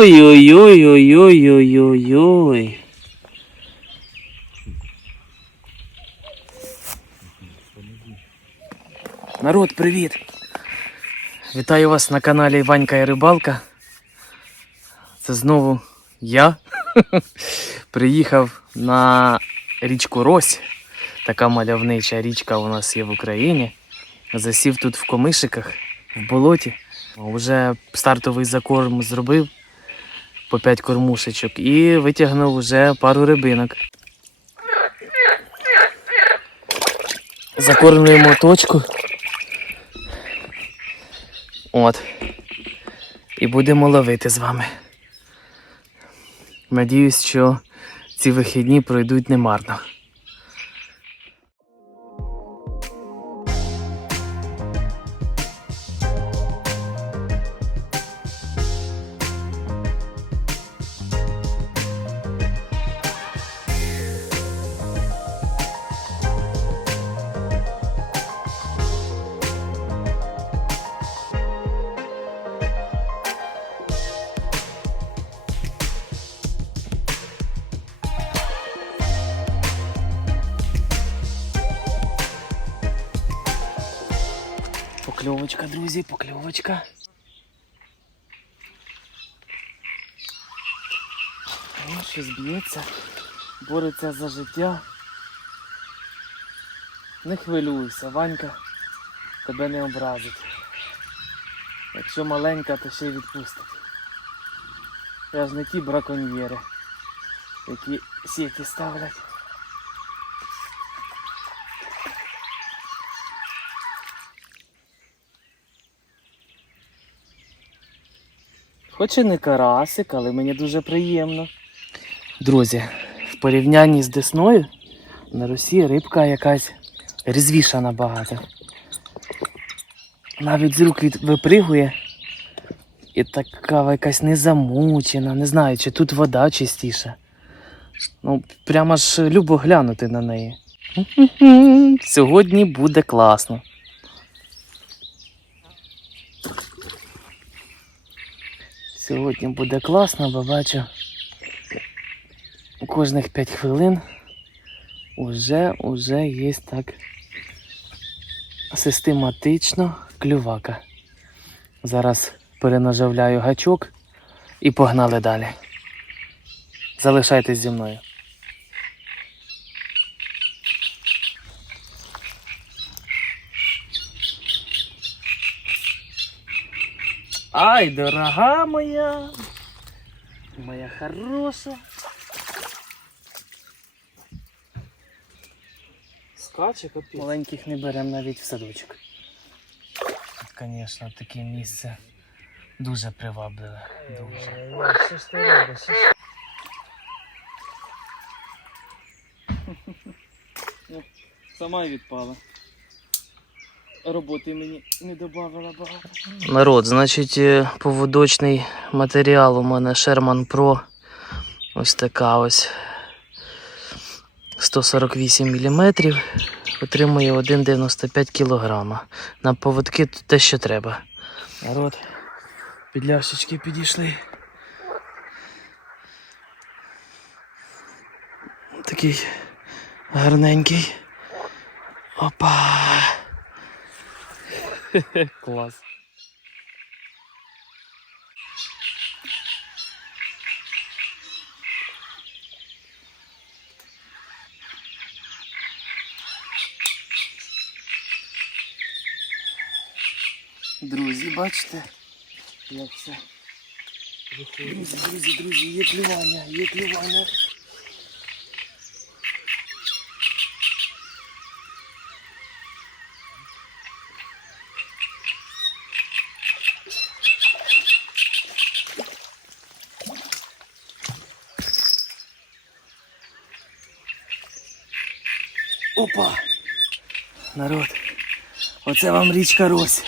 Ой-ой-ой-ой-ой-ой-ой-ой. Народ, привіт! Вітаю вас на каналі Ванька і Рибалка. Це знову я. Приїхав на річку Рось. Така мальовнича річка у нас є в Україні. Засів тут в комишиках, в болоті. Уже стартовий закорм зробив по 5 кормушечок і витягнув вже пару рибинок. Закормлюємо точку. От. І будемо ловити з вами. Надіюсь, що ці вихідні пройдуть немарно. Покльовочка, друзі, покльовочка. О, щось б'ється, бореться за життя. Не хвилюйся, Ванька тебе не образить. Якщо маленька, то ще й відпустить. Я ж не ті браконьєри, які сіті ставлять. Хоч і не карасик, але мені дуже приємно. Друзі, в порівнянні з десною на Росії рибка якась різвіша набагато. Навіть з рук випригує і така якась незамучена, не знаю, чи тут вода чистіша. Ну, прямо ж любо глянути на неї. Сьогодні буде класно. Сьогодні буде класно, бо бачу у кожних 5 хвилин уже, уже є так систематично клювака. Зараз перенаживляю гачок і погнали далі. Залишайтесь зі мною. Ай, дорога моя, моя хороша. Скаче капець. Маленьких не беремо навіть в садочок. Тут, звісно, таке місце дуже привабливе. Дуже. Що ж ти робиш? Сама відпала. Роботи мені не додавала багато. Народ, значить, е, поводочний матеріал у мене Sherman Pro. Ось така ось 148 мм. Отримує 1,95 кг. На поводки те, що треба. Народ, підляшечки підійшли. Такий гарненький. Опа. Клас. Друзі, бачите, як все. Друзі, друзі, друзі, є клювання, є клювання. Опа! Народ, оце вам річка Рось.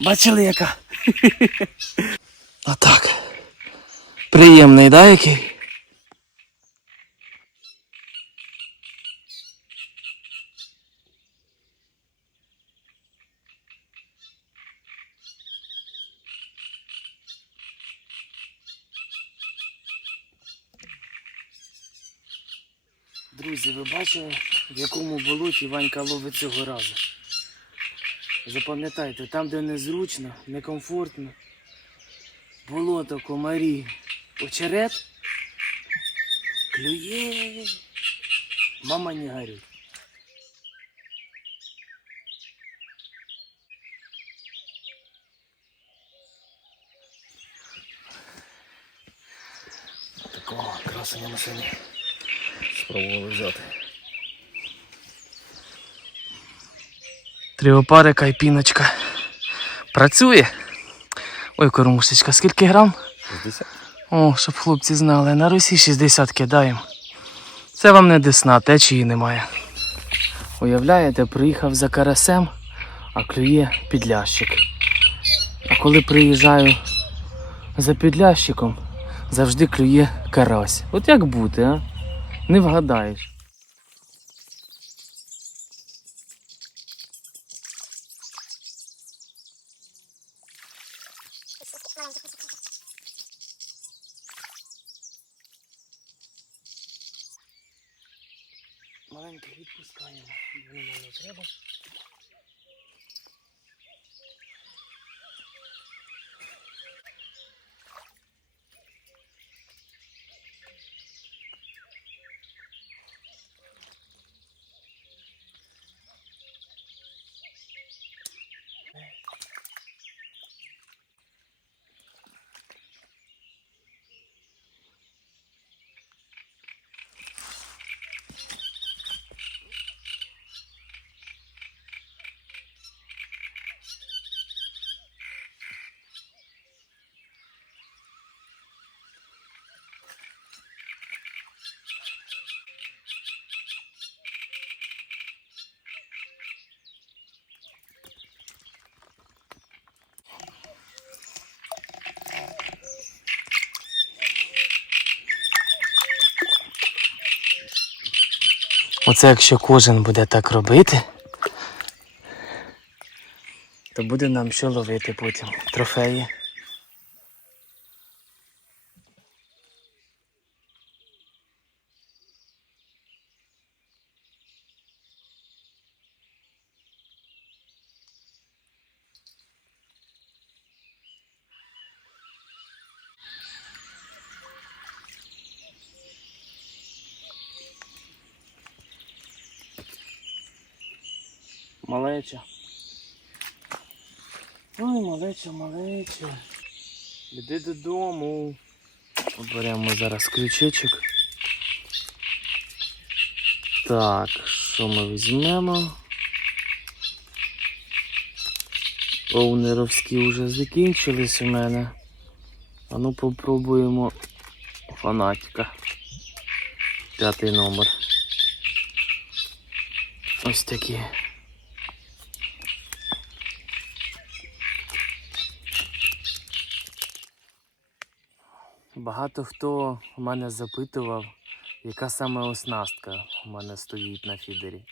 Бачили яка? Отак. Приємний, да, який? Друзі, ви бачили, в якому Ванька ловить цього разу? Запам'ятайте, там, де незручно, некомфортно, болото, комарі, очерет, клює. Мама не горюй. Такого красення на сині. Спробували взяти. Тріопарика і піночка. Працює. Ой, кормушечка, скільки грам? 60. О, щоб хлопці знали, на Русі 60 кидаємо. Це вам не десна, течії немає. Уявляєте, приїхав за карасем, а клює підлящик. А коли приїжджаю за підлящиком, завжди клює карась. От як бути, а? Не вгадаєш. Маленьких відпускаємо, воно не треба. Оце якщо кожен буде так робити, то буде нам що ловити потім. Трофеї. Малеча. Ой, малеча, малеча. Іди додому. Оберемо зараз ключичок. Так, що ми візьмемо? Оунеровські вже закінчились у мене. А ну попробуємо фанатика. П'ятий номер. Ось такі. Багато хто мене запитував, яка саме оснастка у мене стоїть на фідері.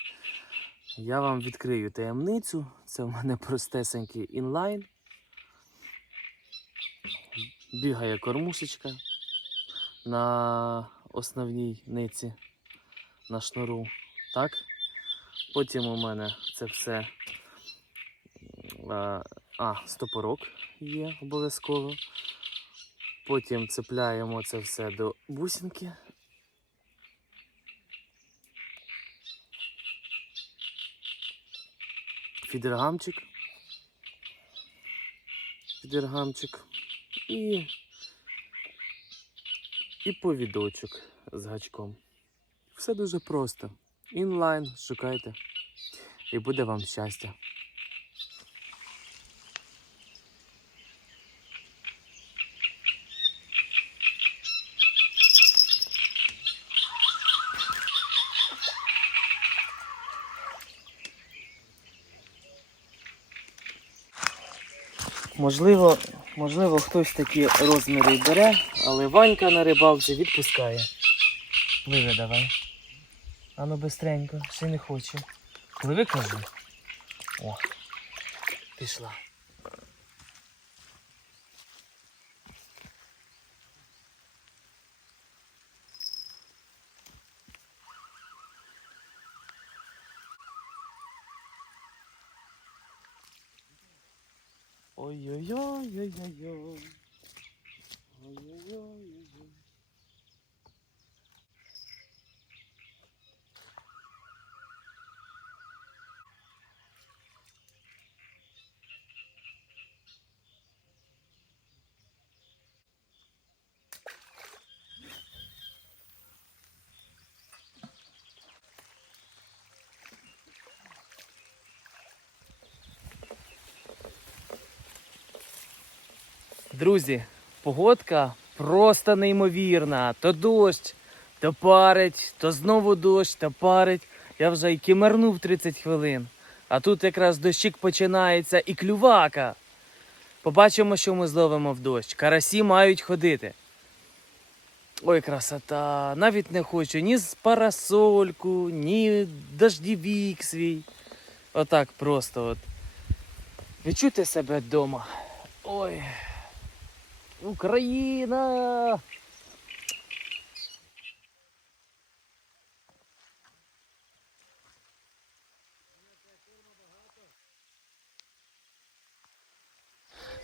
Я вам відкрию таємницю. Це у мене простесенький інлайн. Бігає кормушечка на основній ниці на шнуру. Так? Потім у мене це все. А, стопорок є обов'язково. Потім цепляємо це все до бусинки. Фідергамчик. Фідергамчик. І, і повідочок з гачком. Все дуже просто. Інлайн шукайте. І буде вам щастя. Можливо, можливо, хтось такі розміри бере, але Ванька на рибалці відпускає. Пливе давай. Ану бистренько, ще не хоче. Пливи, кажу. О, пішла. Ой-ой-ой-ой-ой-ой. Друзі, погодка просто неймовірна. То дощ, то парить, то знову дощ, то парить. Я вже й кимернув 30 хвилин. А тут якраз дощик починається і клювака. Побачимо, що ми зловимо в дощ. Карасі мають ходити. Ой, красота! Навіть не хочу ні з парасольку, ні дождівік свій. Отак просто от. Відчуйте себе вдома. Ой. Україна!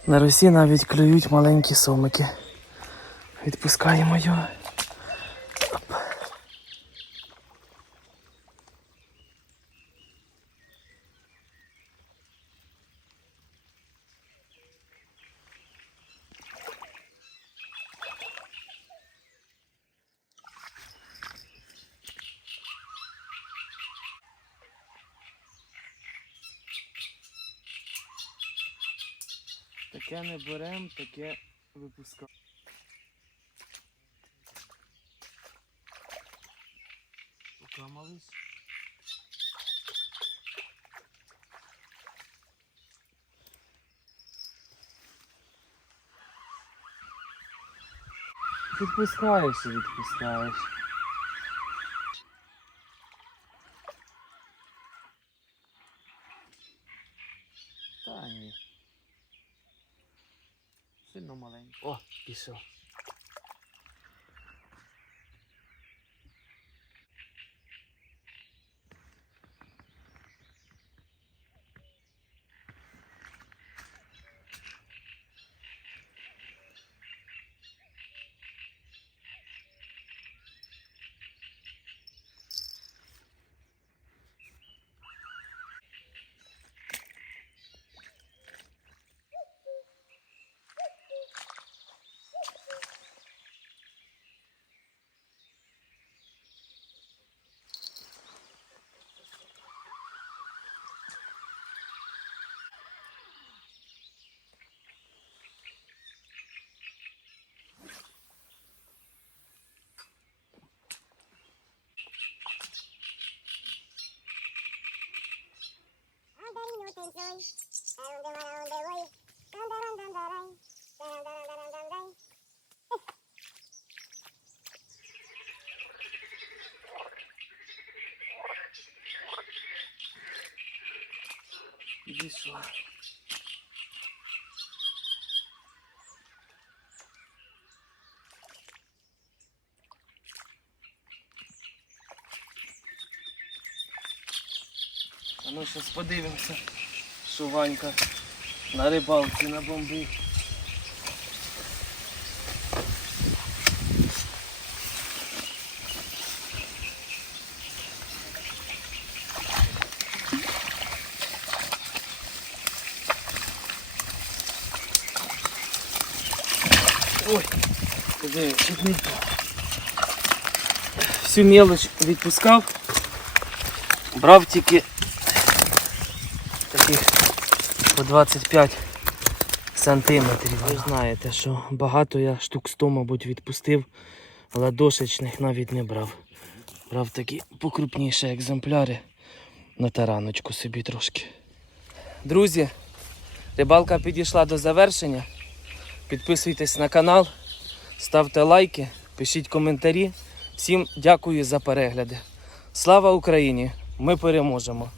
На Росі навіть клюють маленькі сомики. Відпускаємо його. Таке не берем, таке випускаємо. Покамались. Відпускаєш і відпускаєш. Та ні. Сильно маленький. О, пішов. Иди сюда. А ну сейчас подивимося що Ванька на рибалці на бомби. Ой, куди чуть не впав. Всю мелоч відпускав. Брав тільки таких По 25 сантиметрів. Ви знаєте, що багато я штук 100, мабуть, відпустив, але дошечних навіть не брав. Брав такі покрупніші екземпляри на тараночку собі трошки. Друзі, рибалка підійшла до завершення. Підписуйтесь на канал, ставте лайки, пишіть коментарі. Всім дякую за перегляди. Слава Україні! Ми переможемо!